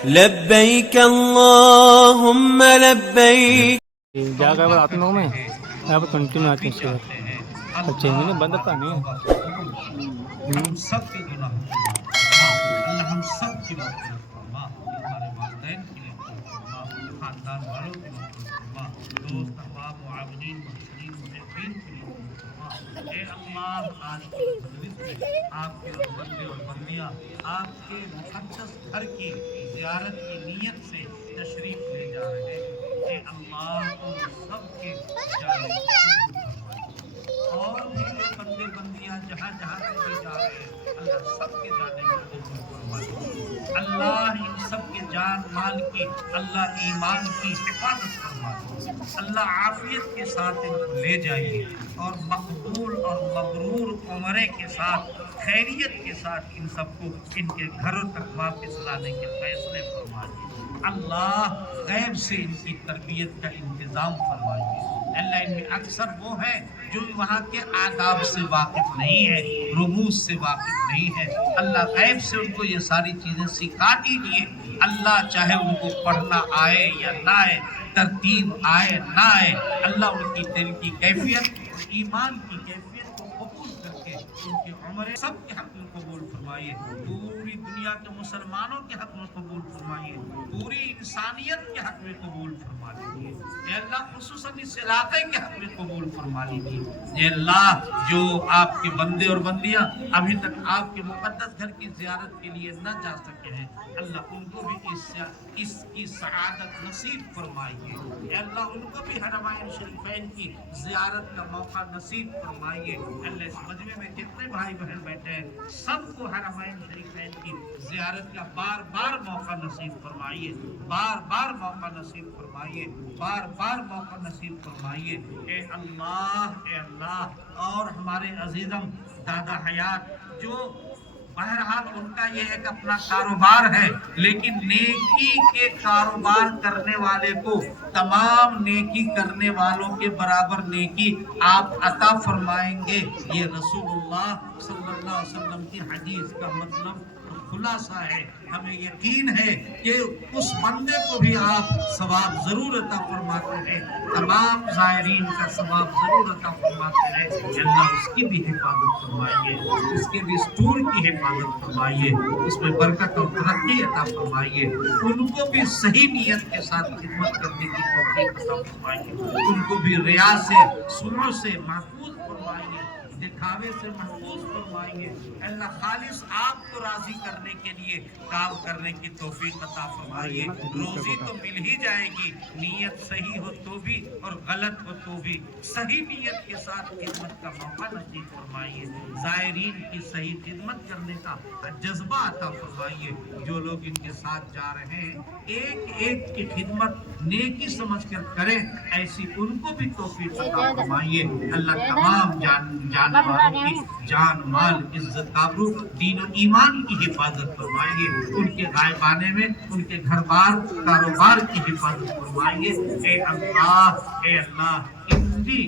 لبيك اللهم لبيك. جا کر رات میں یہاں پر کنٹینیو آتے ہیں بچے میں نے بند پانے ہم سب کے گناہ اللہ ہم سب کی مغفرت فرما، ہمارے والدین کی مغفرت فرما، خاندان والوں کی مغفرت فرما، دوست احباب معاونین محسنین محبین کی مغفرت فرما۔ اے اللہ، آج کی مجلس میں آپ کے بندے اور بندیاں آپ کے مقدس گھر کی زیارت کی نیت سے تشریف لے جا رہے ہیں۔ اے اللہ، ان سب کے جانے اور بھی جو بندے بندیاں جہاں جہاں سے بھی جا رہے ہیں، اللہ سب کے جانے کو قبول فرمائے۔ اللہ ان سب کے جان مال کی، اللہ ایمان کی حفاظت فرمائے۔ اللہ عافیت کے ساتھ ان کو لے جائیے اور مقبول اور مبرور عمرے کے ساتھ خیریت کے ساتھ ان سب کو ان کے گھروں تک واپس لانے کے فیصلے فرمائیے۔ اللہ غیب سے ان کی تربیت کا انتظام فرمائیے۔ اللہ ان میں اکثر وہ ہیں جو وہاں کے آداب سے واقف نہیں ہے، رموز سے واقف نہیں ہے، اللہ غیب سے ان کو یہ ساری چیزیں سکھا دیجیے۔ اللہ چاہے ان کو پڑھنا آئے یا نہ آئے، ترتیب آئے نہ آئے، اللہ ان کی دل کی کیفیت اور ایمان کی کیفیت کو قبول کر کے ان کے عمرے سب کے حق میں قبول فرمائیے، پوری دنیا کے مسلمانوں کے حق میں قبول فرمائیے، پوری انسانیت کے حق میں قبول فرما لیجیے۔ اے اللہ خصوصاً اس علاقے کے حق میں قبول فرما لیجیے۔ اے اللہ جو آپ کے بندے اور بندیاں ابھی تک آپ کے مقدس گھر کی زیارت کے لیے نہ جا سکے ہیں، اللہ ان کو بھی اس کی سعادت نصیب فرمائیے۔ اے اللہ ان کو بھی حرمین شریفین کی زیارت کا موقع نصیب فرمائیے۔ اللہ اس مجمع میں جتنے بھائی بہن بیٹھے ہیں سب کو حرمین شریفین کی زیارت کا بار بار موقع نصیب فرمائیے، بار بار موقع نصیب فرمائیے، بار بار موقع نصیب فرمائیے۔ اے اللہ اور ہمارے عزیزم دادا حیات جو بہرحال ان کا یہ ایک اپنا کاروبار ہے، لیکن نیکی کے کاروبار کرنے والے کو تمام نیکی کرنے والوں کے برابر نیکی آپ عطا فرمائیں گے، یہ رسول اللہ صلی اللہ علیہ وسلم کی حدیث کا مطلب خلاصہ ہے۔ ہمیں یقین ہے کہ اس بندے کو بھی آپ ثواب ضرور عطا فرماتے ہیں، تمام زائرین کا ثواب ضرور عطا فرماتے ہیں۔ اللہ اس کی بھی حفاظت فرمائیے، اس کے بھی اسٹور کی حفاظت فرمائیے، اس میں برکت اور ترقی عطا فرمائیے، ان کو بھی صحیح نیت کے ساتھ خدمت کرنے کی توفیق عطا فرمائیے، ان کو بھی ریا سے سمعہ سے محفوظ فرمائیے، دکھاوے سے محفوظ فرمائیے۔ اللہ خالص آپ کو راضی کرنے کے لیے کام کرنے کی توفیق عطا فرمائیے۔ روزی تو مل ہی جائے گی، نیت صحیح ہو تو بھی اور غلط ہو تو بھی صحیح نیت کے ساتھ خدمت کا موقع نصیب فرمائیے، زائرین کی صحیح خدمت کرنے کا جذبہ عطا فرمائیے۔ جو لوگ ان کے ساتھ جا رہے ہیں ایک ایک کی خدمت نیکی سمجھ کر کریں، ایسی ان کو بھی توفیق عطا فرمائیے۔ اللہ تمام جانے والوں کی جان مال عزت آبرو دین و ایمان کی حفاظت فرمائیے، ان کے غائبانے میں ان کے گھر بار کاروبار کی حفاظت فرمائیے۔ اے اللہ انڈی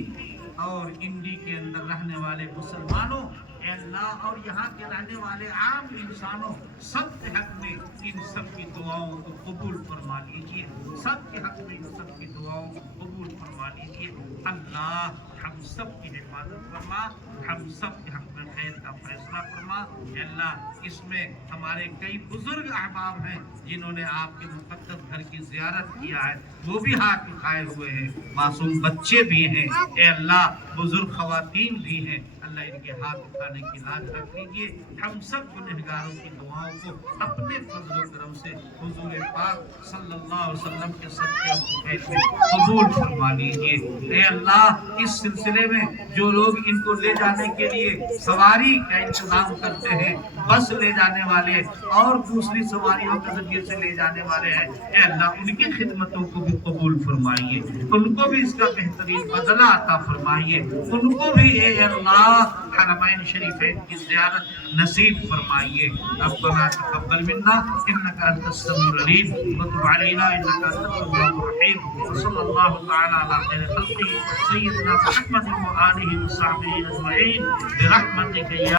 اور انڈی کے اندر رہنے والے مسلمانوں، اے اللہ اور یہاں کے رہنے والے عام انسانوں سب کے حق میں ان سب کی دعاؤں کو قبول فرما لیجیے، سب کے حق میں ان سب کی دعاؤں کو قبول فرما لیجیے۔ اللہ ہم سب کی حفاظت فرما، ہم سب کے حق میں خیر کا فیصلہ فرما۔ اے اللہ اس میں ہمارے کئی بزرگ احباب ہیں جنہوں نے آپ کے مقدس گھر کی زیارت کیا ہے، وہ بھی ہاتھ اٹھائے ہوئے ہیں، معصوم بچے بھی ہیں، اے اللہ بزرگ خواتین بھی ہیں، اللہ ان کے ہاتھ اٹھانے کی لاج رکھ لیجیے۔ ہم سب گنہگاروں کی دعاؤں کو اپنے فضل و کرم سے حضور پاک صلی اللہ علیہ وسلم کے صدقے میں قبول فرما لیجیے۔ اے اللہ اس سلسلے میں جو لوگ ان کو لے جانے کے لیے سواری کا انتظام کرتے ہیں، بس لے جانے والے اور دوسری سواریوں کے ذریعے سے لے جانے والے ہیں، اے اللہ ان کی خدمتوں کو بھی قبول فرمائیے، ان کو بھی اس کا بہترین بدلہ عطا فرمائیے، ان کو بھی اے اللہ حرمین شریفین کی زیارت نصیب فرمائیے۔ ربنا تقبل منا انك انت السميع العليم وتب علينا انك انت التواب الرحيم، وصلى الله تعالى على خير خلقه سيدنا محمد وآله وصحبه اجمعين برحمتك يا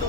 2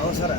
అవసరం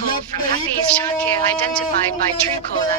call from Hafiz Shakir identified by Truecaller.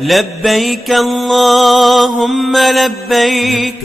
لبيك اللهم لبيك